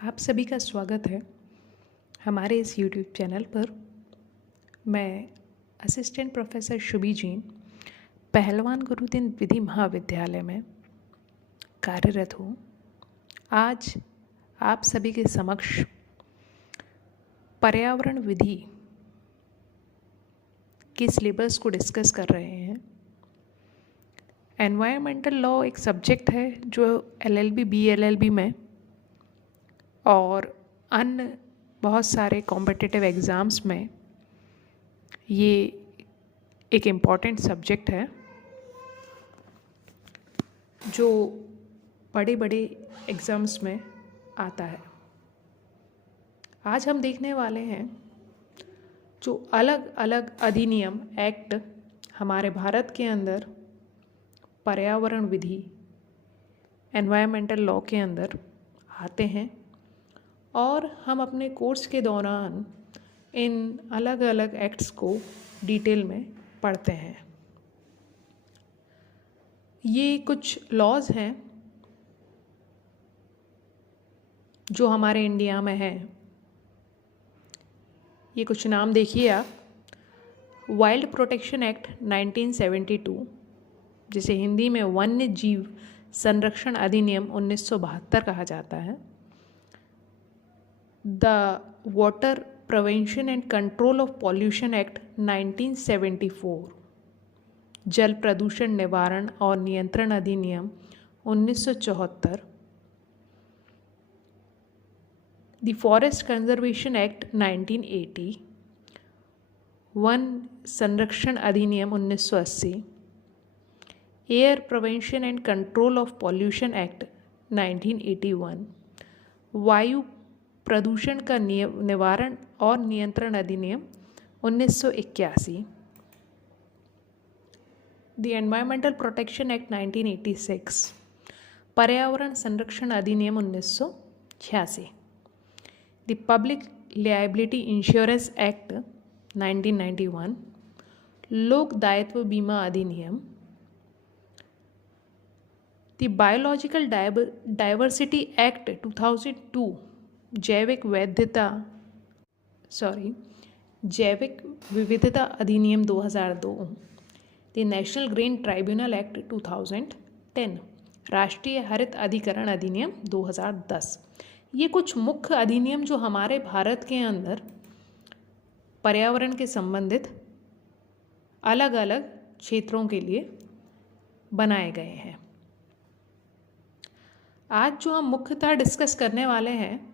आप सभी का स्वागत है हमारे इस YouTube चैनल पर। मैं असिस्टेंट प्रोफेसर शुभी जैन पहलवान गुरुदिन विधि महाविद्यालय में कार्यरत हूँ। आज आप सभी के समक्ष पर्यावरण विधि के सिलेबस को डिस्कस कर रहे हैं। एनवायरमेंटल लॉ एक सब्जेक्ट है जो LLB BLLB में और अन्य बहुत सारे कॉम्पिटिटिव एग्ज़ाम्स में ये एक इम्पॉर्टेंट सब्जेक्ट है जो बड़े बड़े एग्ज़ाम्स में आता है। आज हम देखने वाले हैं जो अलग अलग अधिनियम एक्ट हमारे भारत के अंदर पर्यावरण विधि एनवायरमेंटल लॉ के अंदर आते हैं और हम अपने कोर्स के दौरान इन अलग अलग एक्ट्स को डिटेल में पढ़ते हैं। ये कुछ लॉज हैं जो हमारे इंडिया में हैं। ये कुछ नाम देखिए आप। वाइल्ड प्रोटेक्शन एक्ट 1972, जिसे हिंदी में वन्य जीव संरक्षण अधिनियम 1972 कहा जाता है। The water prevention and control of pollution act 1974, जल प्रदूषण निवारण और नियंत्रण अधिनियम 1974। The forest conservation act 1980, one संरक्षण अधिनियम 1980। Air prevention and control of pollution act 1981, वायु प्रदूषण का निवारण और नियंत्रण अधिनियम 1981। द एनवायरमेंटल प्रोटेक्शन एक्ट 1986, पर्यावरण संरक्षण अधिनियम 1986। The public liability insurance act 1991, लोक दायित्व बीमा अधिनियम। द बायोलॉजिकल डाइवर्सिटी एक्ट 2002, जैविक विविधता अधिनियम 2002। The national green tribunal act 2010, राष्ट्रीय हरित अधिकरण अधिनियम 2010। ये कुछ मुख्य अधिनियम जो हमारे भारत के अंदर पर्यावरण के संबंधित अलग अलग क्षेत्रों के लिए बनाए गए हैं। आज जो हम मुख्यतः डिस्कस करने वाले हैं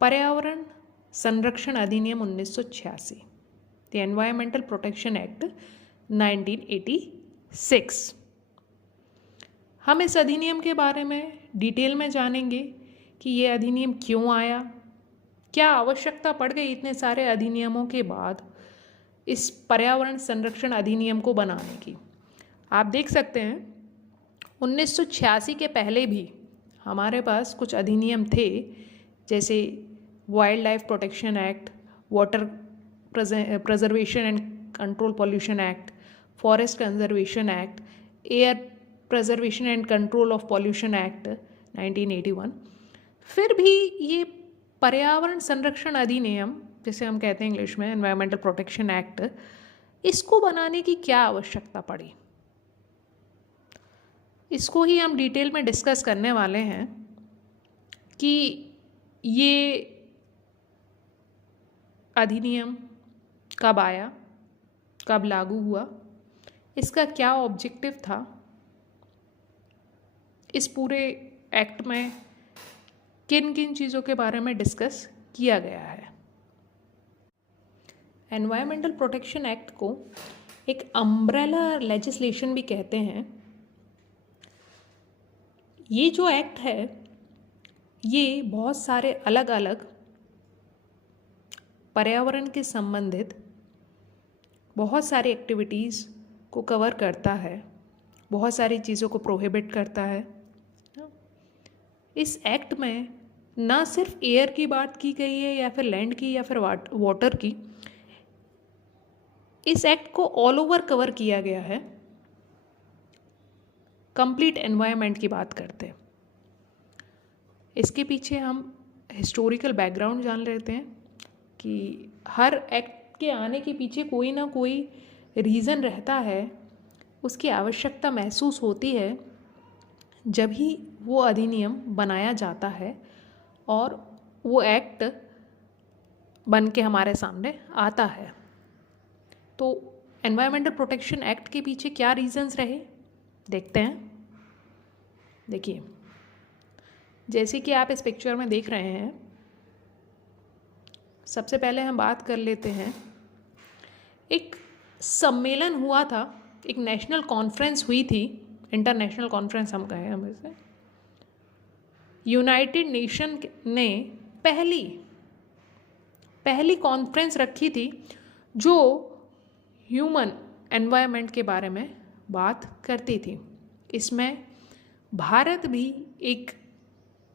पर्यावरण संरक्षण अधिनियम 1986, द एनवायरमेंटल प्रोटेक्शन एक्ट 1986। हम इस अधिनियम के बारे में डिटेल में जानेंगे कि ये अधिनियम क्यों आया, क्या आवश्यकता पड़ गई इतने सारे अधिनियमों के बाद इस पर्यावरण संरक्षण अधिनियम को बनाने की। आप देख सकते हैं 1986 के पहले भी हमारे पास कुछ अधिनियम थे, जैसे wild life protection act, water preservation and control pollution act, forest conservation act, air preservation and control of pollution act 1981। फिर भी ये पर्यावरण संरक्षण अधिनियम, जिसे हम कहते हैं इंग्लिश में एनवायरमेंटल प्रोटेक्शन एक्ट, इसको बनाने की क्या आवश्यकता पड़ी, इसको ही हम डिटेल में डिस्कस करने वाले हैं कि ये अधिनियम कब आया, कब लागू हुआ, इसका क्या ऑब्जेक्टिव था, इस पूरे एक्ट में किन किन चीज़ों के बारे में डिस्कस किया गया है। एनवायरमेंटल प्रोटेक्शन एक्ट को एक अम्ब्रेला लेजिस्लेशन भी कहते हैं। ये जो एक्ट है ये बहुत सारे अलग अलग पर्यावरण के संबंधित बहुत सारी एक्टिविटीज़ को कवर करता है, बहुत सारी चीज़ों को प्रोहिबिट करता है। इस एक्ट में ना सिर्फ एयर की बात की गई है या फिर लैंड की या फिर वाटर की, इस एक्ट को ऑल ओवर कवर किया गया है। कंप्लीट एनवायरनमेंट की बात करते हैं। इसके पीछे हम हिस्टोरिकल बैकग्राउंड जान लेते हैं कि हर एक्ट के आने के पीछे कोई ना कोई रीज़न रहता है, उसकी आवश्यकता महसूस होती है जब ही वो अधिनियम बनाया जाता है और वो एक्ट बन के हमारे सामने आता है। तो एनवायरमेंटल प्रोटेक्शन एक्ट के पीछे क्या रीजंस रहे, देखते हैं। देखिए, जैसे कि आप इस पिक्चर में देख रहे हैं, सबसे पहले हम बात कर लेते हैं, एक सम्मेलन हुआ था, एक नेशनल कॉन्फ्रेंस हुई थी, इंटरनेशनल कॉन्फ्रेंस हम कहें हम इसे। यूनाइटेड नेशन ने पहली कॉन्फ्रेंस रखी थी जो ह्यूमन एनवायरनमेंट के बारे में बात करती थी। इसमें भारत भी एक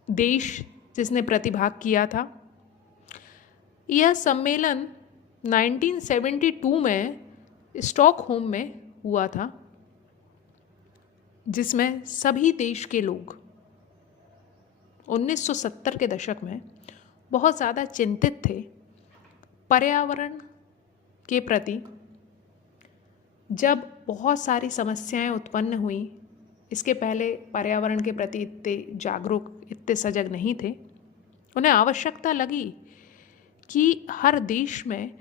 देश जिसने प्रतिभाग किया था। यह सम्मेलन 1972 में स्टॉकहोम में हुआ था, जिसमें सभी देश के लोग 1970 के दशक में बहुत ज़्यादा चिंतित थे पर्यावरण के प्रति। जब बहुत सारी समस्याएं उत्पन्न हुई, इसके पहले पर्यावरण के प्रति इतने जागरूक, इतने सजग नहीं थे। उन्हें आवश्यकता लगी कि हर देश में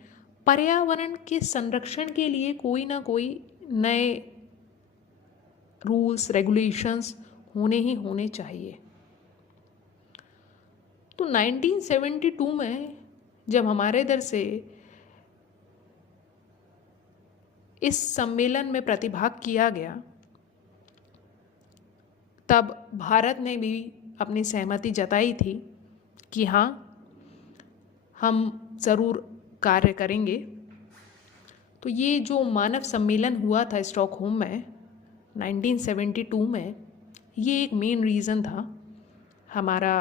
पर्यावरण के संरक्षण के लिए कोई ना कोई नए रूल्स रेगुलेशंस होने ही होने चाहिए। तो 1972 में जब हमारे इधर से इस सम्मेलन में प्रतिभाग किया गया, तब भारत ने भी अपनी सहमति जताई थी कि हाँ, हम ज़रूर कार्य करेंगे। तो ये जो मानव सम्मेलन हुआ था स्टॉकहोम में 1972 में, ये एक मेन रीज़न था हमारा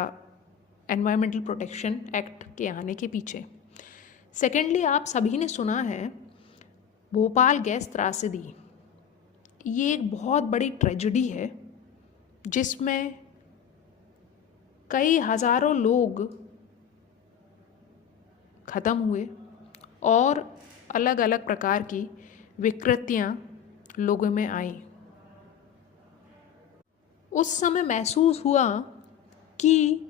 एनवायरमेंटल प्रोटेक्शन एक्ट के आने के पीछे। सेकेंडली, आप सभी ने सुना है भोपाल गैस त्रासदी। ये एक बहुत बड़ी ट्रेजेडी है जिसमें कई हज़ारों लोग ख़त्म हुए और अलग अलग प्रकार की विकृतियाँ लोगों में आईं। उस समय महसूस हुआ कि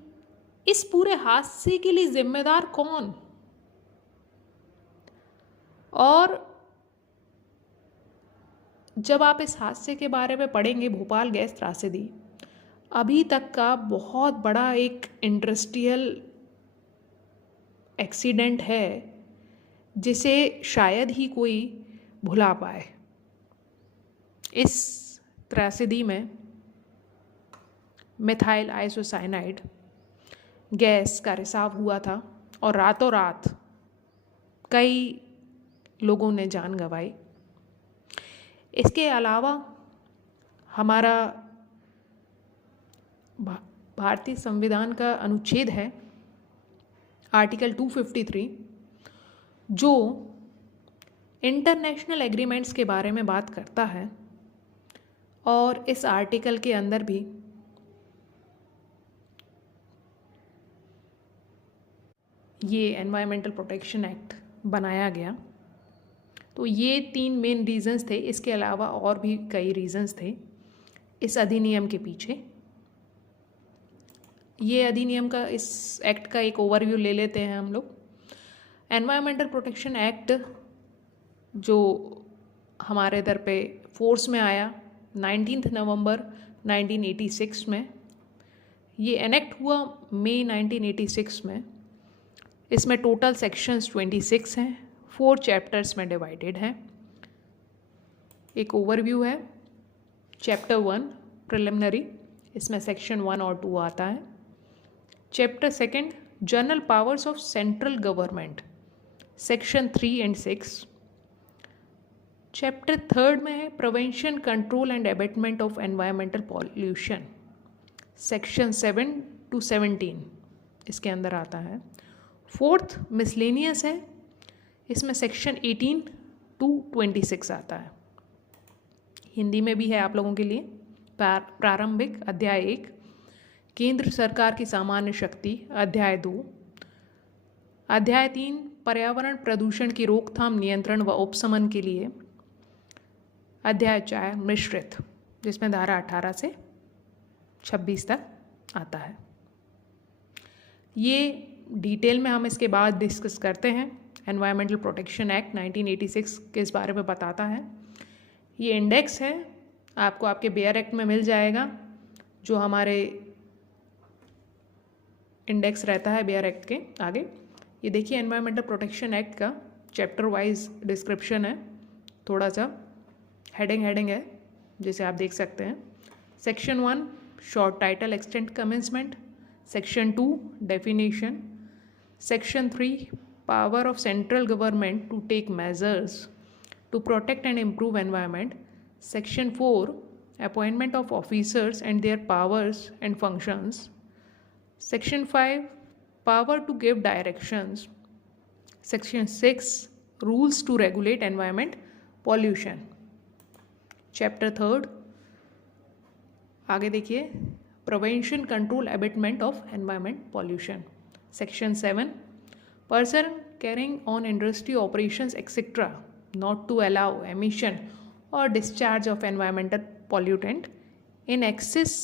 इस पूरे हादसे के लिए जिम्मेदार कौन, और जब आप इस हादसे के बारे में पढ़ेंगे, भोपाल गैस त्रासदी अभी तक का बहुत बड़ा एक इंडस्ट्रियल एक्सीडेंट है जिसे शायद ही कोई भुला पाए। इस त्रासदी में मिथाइल आइसोसाइनाइड गैस का रिसाव हुआ था और रातों रात कई लोगों ने जान गंवाई। इसके अलावा हमारा भारतीय संविधान का अनुच्छेद है आर्टिकल 253, जो इंटरनेशनल एग्रीमेंट्स के बारे में बात करता है, और इस आर्टिकल के अंदर भी ये एनवायरमेंटल प्रोटेक्शन एक्ट बनाया गया। तो ये 3 मेन रीजंस थे। इसके अलावा और भी कई रीजंस थे इस अधिनियम के पीछे। ये अधिनियम का, इस एक्ट का एक ओवरव्यू ले लेते हैं हम लोग। एनवायरमेंटल प्रोटेक्शन एक्ट जो हमारे इधर पे फोर्स में आया 19 नवंबर 1986 में, ये एनेक्ट हुआ मई 1986 में। इसमें टोटल सेक्शंस 26 हैं, 4 चैप्टर्स में डिवाइडेड हैं। एक ओवरव्यू है, चैप्टर 1 प्रिलिमिनरी, इसमें सेक्शन 1 और 2 आता है। Chapter 2 general powers of central government, section 3 and 6। Chapter 3 में है prevention control and abetment of environmental pollution, section 7 to 17 इसके अंदर आता है। 4th मिसलेनियस है, इसमें सेक्शन 18 to 26 आता है। हिंदी में भी है आप लोगों के लिए। प्रारंभिक अध्याय 1 केंद्र सरकार की सामान्य शक्ति, अध्याय 2। अध्याय 3 पर्यावरण प्रदूषण की रोकथाम, नियंत्रण व उपशमन के लिए। अध्याय 4 मिश्रित, जिसमें धारा 18 से 26 तक आता है। ये डिटेल में हम इसके बाद डिस्कस करते हैं। एनवायरमेंटल प्रोटेक्शन एक्ट 1986 के इस बारे में बताता है। ये इंडेक्स है, आपको आपके बेयर एक्ट में मिल जाएगा, जो हमारे इंडेक्स रहता है बेयर एक्ट के आगे। ये देखिए एनवायरमेंटल प्रोटेक्शन एक्ट का चैप्टर वाइज डिस्क्रिप्शन है, थोड़ा सा हेडिंग है, जैसे आप देख सकते हैं। Section 1 short title extent commencement, section 2 definition, section 3 power of central government to take measures to protect and improve environment, section 4 appointment of officers and their powers and functions, section 5 power to give directions, section 6 rules to regulate environment pollution, chapter 3 आगे देखिए prevention control abatement of environment pollution, section 7 person carrying on industry operations etc not to allow emission or discharge of environmental pollutant in excess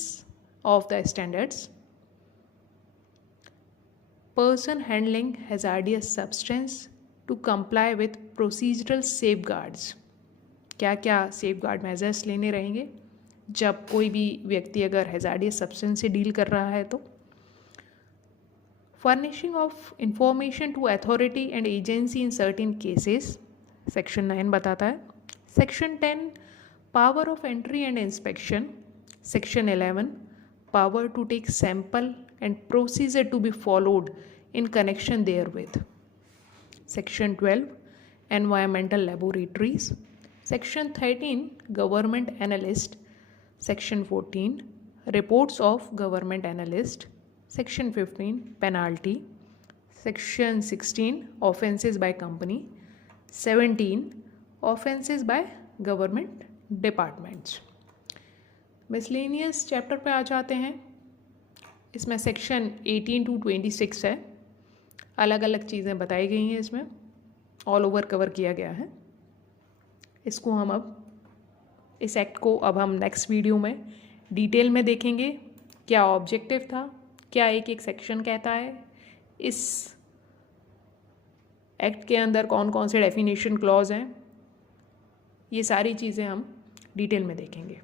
of the standards, person handling hazardous substance to comply with procedural safeguards। क्या क्या safeguard measures लेने रहेंगे जब कोई भी व्यक्ति अगर hazardous substance से डील कर रहा है तो। Furnishing of information to authority and agency in certain cases, section 9 बताता है। Section 10 power of entry and inspection, section 11 power to take sample and procedure to be followed in connection therewith, section 12 environmental laboratories, section 13 government analyst, section 14 reports of government analyst, section 15 penalty, section 16 offenses by company, 17 offenses by government departments। miscellaneous chapter पे आ जाते हैं। इसमें section 18 to 26 है, अलग अलग चीज़ें बताई गई हैं, इसमें ऑल ओवर कवर किया गया है। इसको हम अब इस एक्ट को अब हम नेक्स्ट वीडियो में डिटेल में देखेंगे, क्या ऑब्जेक्टिव था, क्या एक एक सेक्शन कहता है, इस एक्ट के अंदर कौन कौन से डेफिनेशन क्लॉज हैं, ये सारी चीज़ें हम डिटेल में देखेंगे।